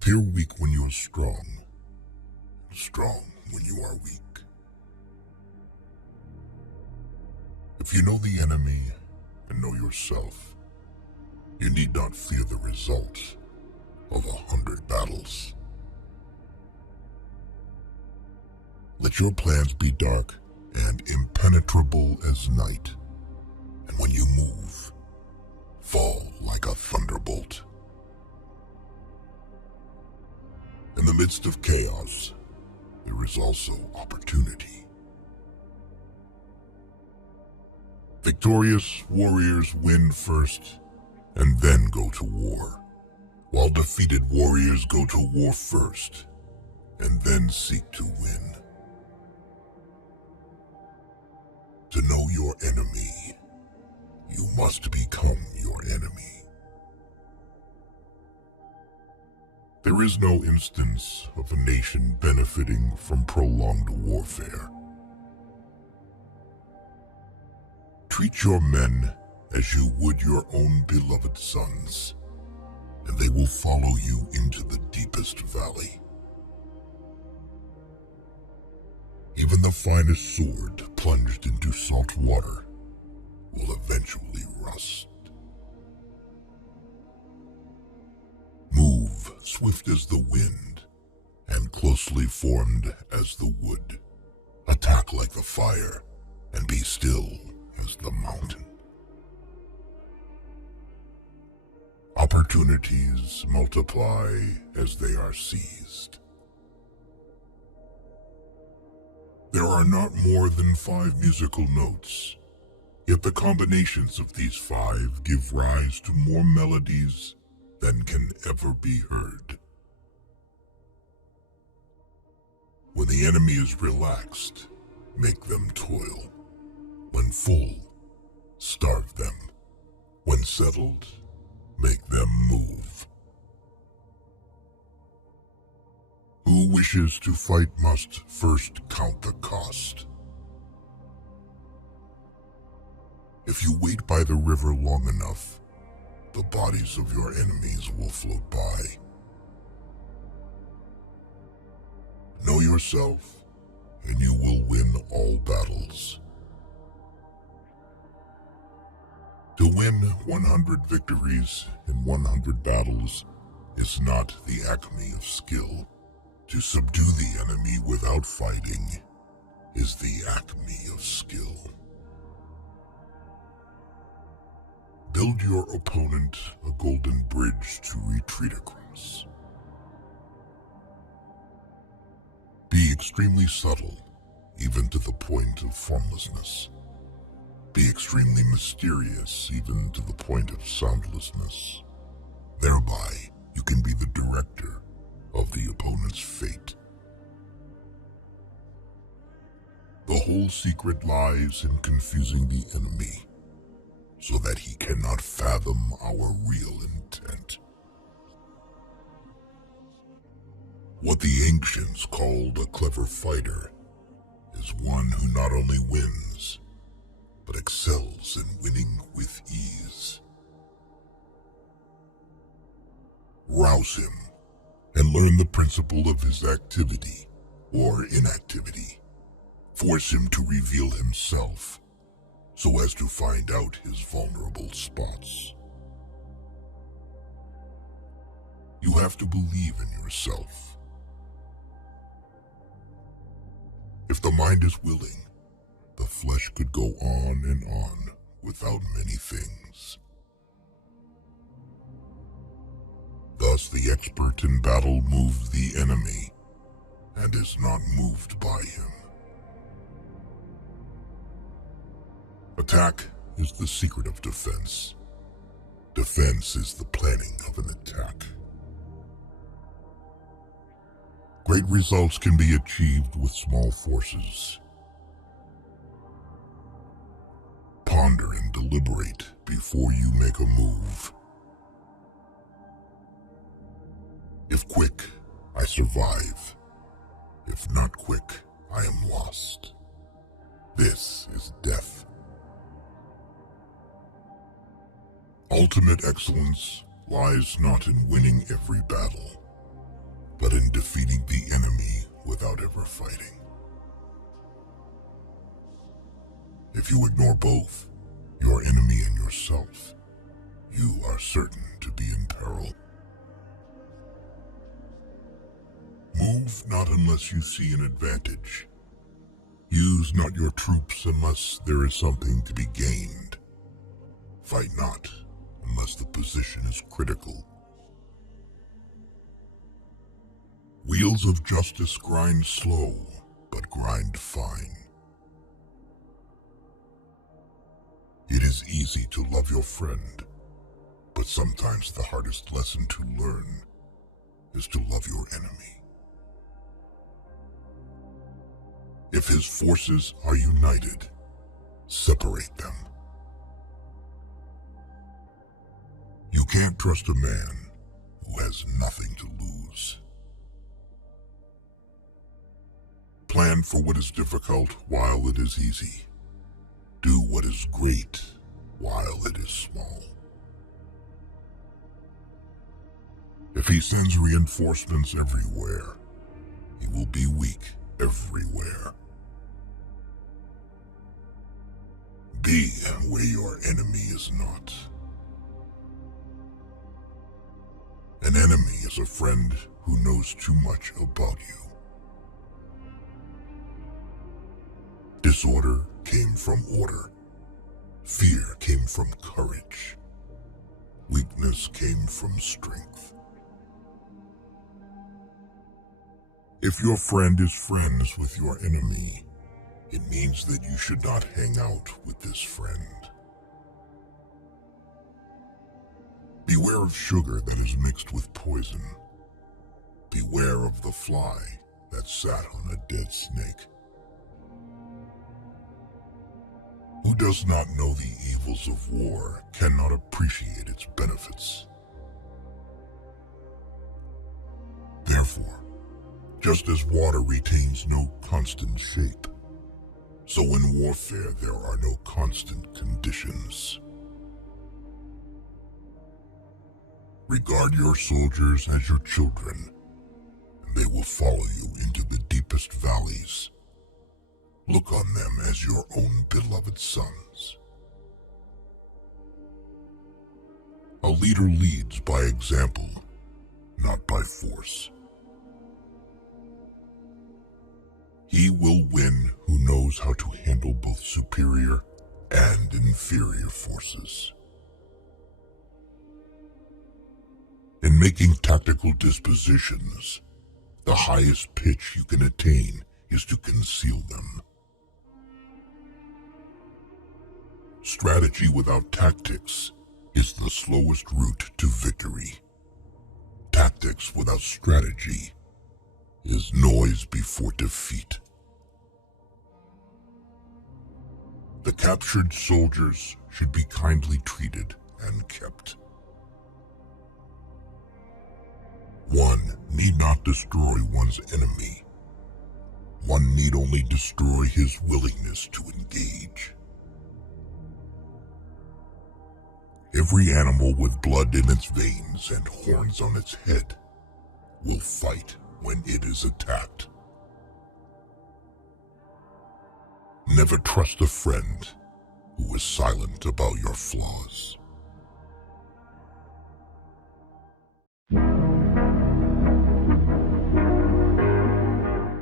Appear weak when you are strong, strong when you are weak. If you know the enemy and know yourself, you need not fear the result of 100 battles. Let your plans be dark and impenetrable as night, and when you move, fall like a thunderbolt. In the midst of chaos, there is also opportunity. Victorious warriors win first and then go to war, while defeated warriors go to war first and then seek to win. To know your enemy, you must become your enemy. There is no instance of a nation benefiting from prolonged warfare. Treat your men as you would your own beloved sons, and they will follow you into the deepest valley. Even the finest sword plunged into salt water will eventually rust. Move swift as the wind and closely formed as the wood. Attack like the fire and be still as the mountain. Opportunities multiply as they are seized. There are not more than 5 musical notes, yet the combinations of these 5 give rise to more melodies than can ever be heard. When the enemy is relaxed, make them toil. When full, starve them. When settled, make them move. Who wishes to fight must first count the cost. If you wait by the river long enough, the bodies of your enemies will float by. Know yourself, and you will win all battles. To win 100 victories in 100 battles is not the acme of skill. To subdue the enemy without fighting is the acme of skill. Build your opponent a golden bridge to retreat across. Be extremely subtle, even to the point of formlessness. Be extremely mysterious, even to the point of soundlessness. Thereby, you can be the director of the opponent's fate. The whole secret lies in confusing the enemy, so that he cannot fathom our real intent. What the ancients called a clever fighter is one who not only wins, but excels in winning with ease. Rouse him and learn the principle of his activity or inactivity. Force him to reveal himself so as to find out his vulnerable spots. You have to believe in yourself. If the mind is willing, the flesh could go on and on without many things. Thus, the expert in battle moves the enemy and is not moved by him. Attack is the secret of defense. Defense is the planning of an attack. Great results can be achieved with small forces. Ponder and deliberate before you make a move. If quick, I survive. If not quick, I am lost. This is death. Ultimate excellence lies not in winning every battle, in defeating the enemy without ever fighting. If you ignore both, your enemy and yourself, you are certain to be in peril. Move not unless you see an advantage. Use not your troops unless there is something to be gained. Fight not unless the position is critical. Wheels of justice grind slow, but grind fine. It is easy to love your friend, but sometimes the hardest lesson to learn is to love your enemy. If his forces are united, separate them. You can't trust a man who has nothing to lose. Plan for what is difficult while it is easy. Do what is great while it is small. If he sends reinforcements everywhere, he will be weak everywhere. Be where your enemy is not. An enemy is a friend who knows too much about you. Disorder came from order. Fear came from courage. Weakness came from strength. If your friend is friends with your enemy, it means that you should not hang out with this friend. Beware of sugar that is mixed with poison. Beware of the fly that sat on a dead snake. Who does not know the evils of war cannot appreciate its benefits. Therefore, just as water retains no constant shape, so in warfare there are no constant conditions. Regard your soldiers as your children, and they will follow you into the deepest valleys. Look on them as your own beloved sons. A leader leads by example, not by force. He will win who knows how to handle both superior and inferior forces. In making tactical dispositions, the highest pitch you can attain is to conceal them. Strategy without tactics is the slowest route to victory. Tactics without strategy is noise before defeat. The captured soldiers should be kindly treated and kept. One need not destroy one's enemy. One need only destroy his willingness to engage. Every animal with blood in its veins and horns on its head will fight when it is attacked. Never trust a friend who is silent about your flaws.